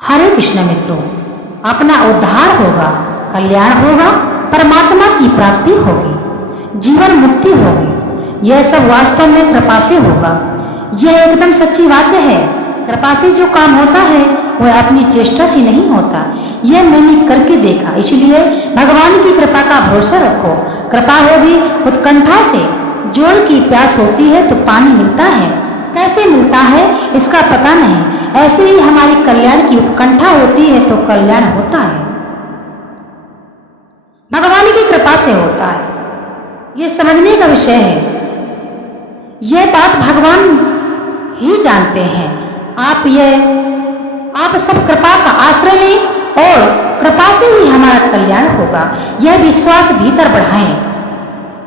हरे कृष्ण मित्रों, अपना उद्धार होगा, कल्याण होगा, परमात्मा की प्राप्ति होगी, जीवन मुक्ति होगी। यह सब वास्तव में कृपा से होगा। यह एकदम सच्ची बात है। कृपा से जो काम होता है वह अपनी चेष्टा से नहीं होता। यह मैंने करके देखा, इसलिए भगवान की कृपा का भरोसा रखो। कृपा होगी उत्कंठा से। जोर की प्यास होती है तो पानी मिलता है, कैसे मिलता है इसका पता नहीं। ऐसे ही हमारी कल्याण की उत्कंठा होती है तो कल्याण होता है, भगवान की कृपा से होता है। यह समझने का विषय है। यह बात भगवान ही जानते हैं। आप सब कृपा का आश्रय लें और कृपा से ही हमारा कल्याण होगा। यह विश्वास भीतर बढ़ाएं।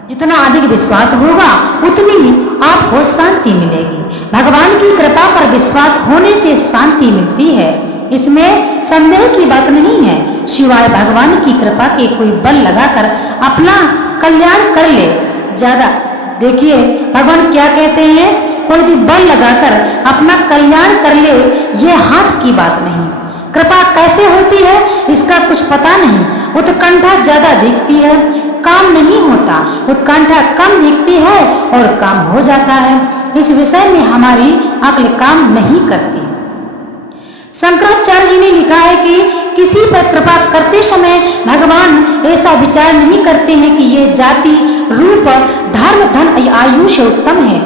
जितना अधिक विश्वास होगा उतनी ही आपको शांति मिलेगी। भगवान की कृपा पर विश्वास होने से शांति मिलती है, इसमें संदेह की बात नहीं है। सिवाय भगवान की कृपा के कोई बल लगाकर अपना कल्याण कर ले, ज्यादा देखिए भगवान क्या कहते हैं, कोई भी बल लगाकर अपना कल्याण कर ले, यह हाथ की बात नहीं। कृपा कैसे होती है इसका कुछ पता नहीं। उत्कंठा ज्यादा दिखती है, काम नहीं होता। उत्कंठा कम दिखती है और काम हो जाता है। इस विषय में हमारी अक्ल काम नहीं करती। शंकराचार्य जी ने लिखा है कि किसी पर कृपा करते समय भगवान ऐसा विचार नहीं करते हैं कि ये जाति, रूप, धर्म, धन, आयु से उत्तम है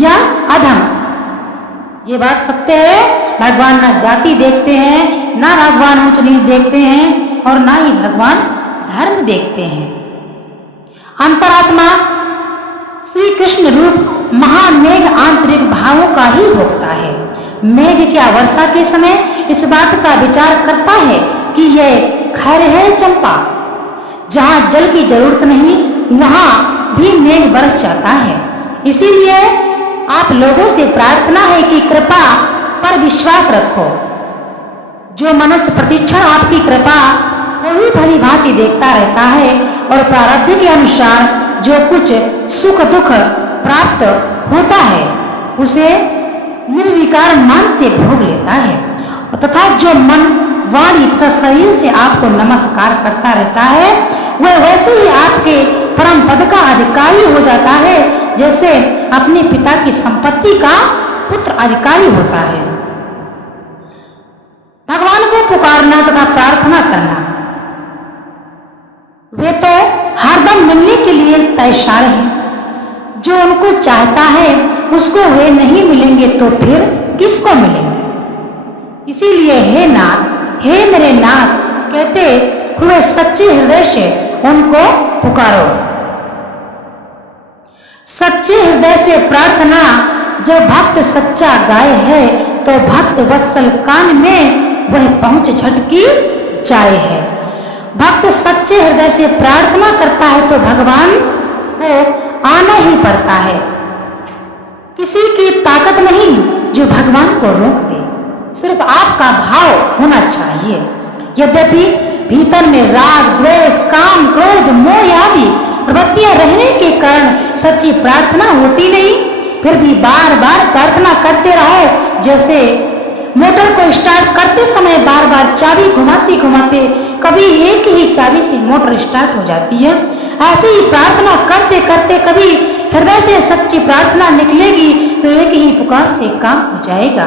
या अधम। ये बात सत्य है। भगवान ना जाति देखते हैं, ना भगवान ऊंच नीच देखते हैं और ना ही भगवान धर्म देखते हैं। अंतरात्मा श्री कृष्ण रूप महामेघ आंतरिक भावों का ही भोगता है। मेघ क्या वर्षा के समय इस बात का विचार करता है कि यह खैर है चंपा। जहां जल की जरूरत नहीं वहां भी मेघ बरस जाता है। इसीलिए आप लोगों से प्रार्थना है कि कृपा पर विश्वास रखो। जो मनुष्य प्रतिक्षण आपकी कृपा को ही भली भांति देखता रहता है और प्रारब्ध के अनुसार जो कुछ सुख दुख प्राप्त होता है उसे निर्विकार मन से भोग लेता है, तथा जो मन, वाणी तथा शरीर से आपको नमस्कार करता रहता है वह वैसे ही आपके परम पद का अधिकारी हो जाता है जैसे अपने पिता की संपत्ति का पुत्र अधिकारी होता है। भगवान को पुकारना तथा प्रार्थना करना वे तो हरदम मिलने के लिए तैयार हैं। जो उनको चाहता है उसको वे नहीं मिलेंगे तो फिर किसको मिलेंगे। इसीलिए हे नाथ, हे मेरे नाथ कहते हुए सच्चे हृदय से उनको पुकारो। सच्चे हृदय से प्रार्थना जब भक्त सच्चा गाय है तो भक्त वत्सल कान में वह पहुंच झटकी जाए है। भक्त सच्चे हृदय से प्रार्थना करता है तो भगवान को आना ही पड़ता है। किसी की ताकत नहीं जो भगवान को रोक दे, सिर्फ आपका भाव होना चाहिए। यद्यपि भीतर में राग, द्वेष, काम, क्रोध, मोह आदि प्रवृत्तियां रहने के कारण सच्ची प्रार्थना होती नहीं, फिर भी बार बार प्रार्थना करते रहो। जैसे मोटर को स्टार्ट करते समय बार बार चाबी घुमाते घुमाते कभी एक ही चाबी से मोटर स्टार्ट हो जाती है, ऐसे ही प्रार्थना करते करते कभी हृदय से सच्ची प्रार्थना निकलेगी तो एक ही पुकार से काम हो जाएगा।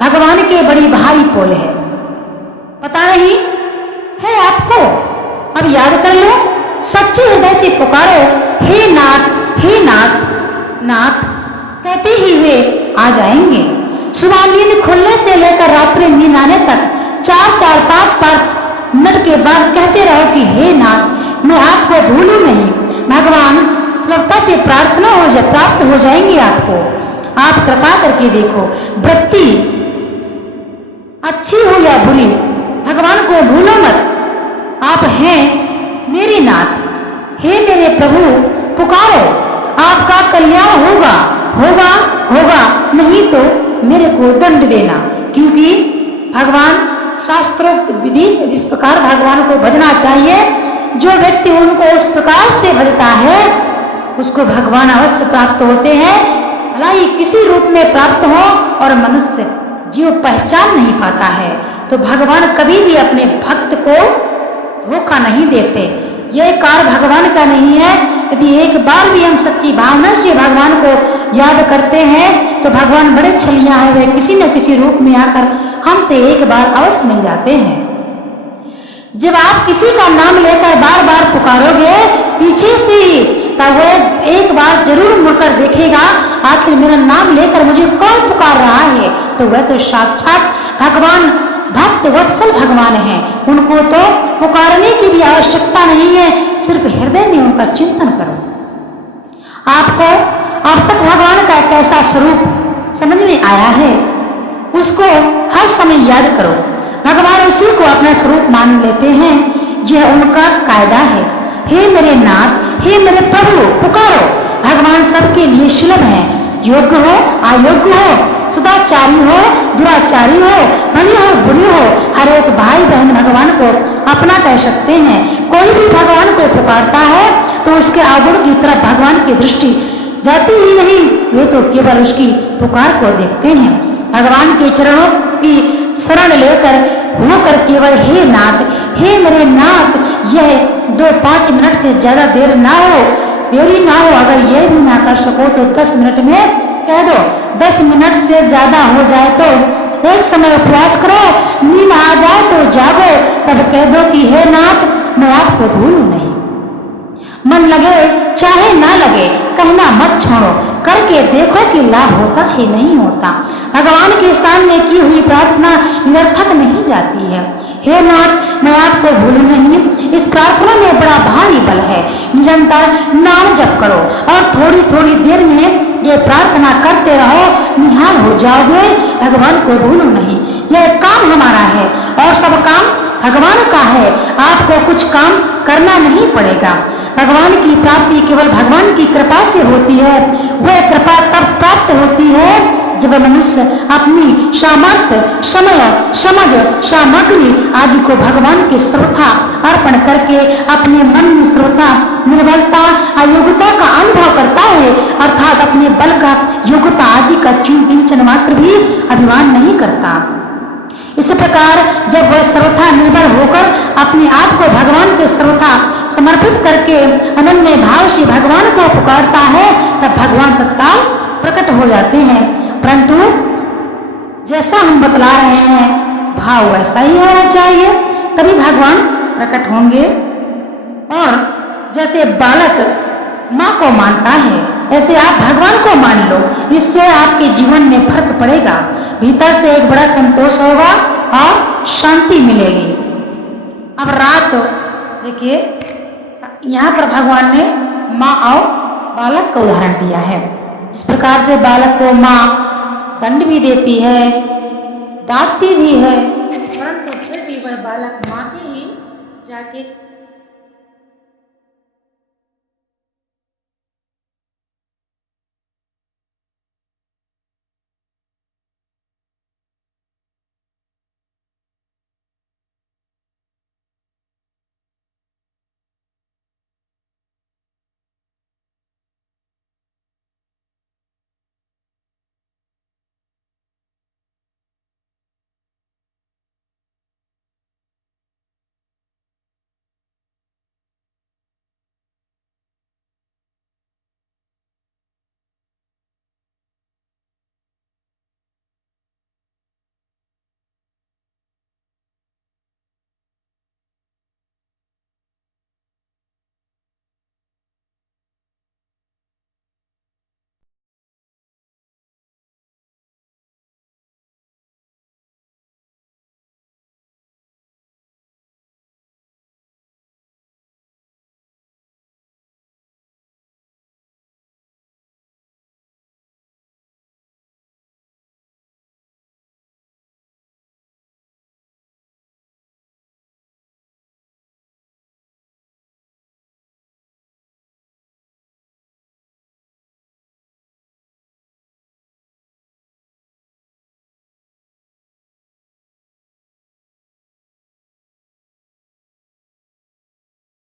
भगवान के बड़ी भारी पोल है, पता नहीं है आपको? अब याद कर लो। सच्चे हृदय से पुकारो, हे नाथ, हे नाथ। नाथ कहते ही वे आ जाएंगे। सुबह नींद खुलने से लेकर रात्रि नींद आने तक 4-4, 5-5 मिनट के बाद कहते रहो कि हे नाथ, मैं आपको भूलूं नहीं। भगवान सुलभता से प्रार्थना हो जाए, प्राप्त हो जाएंगे आपको। आप कृपा करके देखो, वृत्ति अच्छी हो या बुरी, भगवान को भूलो मत। आप हैं मेरे नाथ, हे मेरे प्रभु, पुकारो, आपका कल्याण होगा, होगा, होगा, नहीं तो मेरे को दंड देना। क्योंकि भगवान शास्त्रोक्त विधि से जिस प्रकार भगवान को भजना चाहिए, जो व्यक्ति उनको उस प्रकार से भजता है उसको भगवान अवश्य प्राप्त होते हैं। भला ही किसी रूप में प्राप्त हो और मनुष्य जीव पहचान नहीं पाता है, तो भगवान कभी भी अपने भक्त को धोखा नहीं देते। यह कार्य भगवान का नहीं है। यदि एक बार भी हम सच्ची भावना से भगवान को याद करते हैं तो भगवान बड़े छलिया है, वे किसी न किसी रूप में आकर हमसे एक बार अवश्य मिल जाते हैं। जब आप किसी का नाम लेकर बार बार पुकारोगे पीछे से, तब वह एक बार जरूर मुड़कर देखेगा, आखिर मेरा नाम लेकर मुझे कौन पुकार रहा है। तो वह तो साक्षात भगवान भक्त वत्सल भगवान है। उनको तो पुकारने की भी आवश्यकता नहीं है, सिर्फ हृदय में उनका चिंतन करो। आपको अब तक भगवान का कैसा स्वरूप समझ में आया है, उसको हर समय याद करो। भगवान उसी को अपना स्वरूप मान लेते हैं, यह उनका कायदा है। हे मेरे नाथ, हे मेरे प्रभु, पुकारो। भगवान सबके लिए सुलभ है, योग्य हो अयोग्य हो, सदाचारी हो दुराचारी हो, भली हो बुरी हो, हर एक भाई बहन भगवान को अपना कह सकते हैं। कोई भी भगवान को पुकारता है तो उसके अवगुण की तरफ भगवान की दृष्टि जाती ही नहीं, वे तो केवल उसकी पुकार को देखते हैं। भगवान के चरणों की शरण लेकर होकर केवल हे नाथ, हे मेरे नाथ, यह 2-5 मिनट से ज्यादा देरी ना हो। अगर यह भी ना कर सको तो 10 मिनट में कह दो। 10 मिनट से ज्यादा हो जाए तो एक समय प्रयास करो, नींद आ जाए तो जागो, तब कह दो कि हे नाथ, मैं आपको भूलूं नहीं। मन लगे चाहे ना लगे, कहना मत छोड़ो, करके देखो कि लाभ होता ही नहीं होता। भगवान के सामने की हुई प्रार्थना निरर्थक नहीं जाती है। हे नाथ, मैं आपको भूलूं नहीं, इस प्रार्थना में बड़ा भारी बल है। निरंतर नाम जप करो और थोड़ी थोड़ी देर में ये प्रार्थना करते रहो, निहाल हो जाओगे। भगवान को भूलो नहीं, यह काम हमारा है और सब काम भगवान का है। आपको कुछ काम करना नहीं पड़ेगा। भगवान की प्राप्ति केवल भगवान की कृपा से होती है। वह कृपा तब प्राप्त होती है जब मनुष्य अपनी सामर्थ्य, समय, समझ, सामग्री आदि को भगवान के सर्वथा अर्पण करके अपने मन में सर्वथा निर्बलता, अयोग्यता का अनुभव करता है, अर्थात अपने बल का, योग्यता आदि का किंचन मात्र भी अभिमान नहीं करता। इस प्रकार जब वह सर्वथा निर्भर होकर अपने आप को भगवान के सर्वथा समर्पित करके अनन्य भाव से भगवान को पुकारता है, तब भगवान तत्काल प्रकट हो जाते हैं। परंतु जैसा हम बतला रहे हैं, भाव वैसा ही होना चाहिए, तभी भगवान प्रकट होंगे। और जैसे बालक माँ को मानता है, ऐसे आप भगवान को मान लो। इससे आपके जीवन में फर्क पड़ेगा, भीतर से एक बड़ा संतोष होगा और शांति मिलेगी। अब रात देखिए, यहाँ पर भगवान ने माँ और बालक का उदाहरण दिया है। इस प्रकार से बालक को माँ दंड भी देती है, डांटती भी है, परंतु फिर भी वह बालक माँ के ही जाके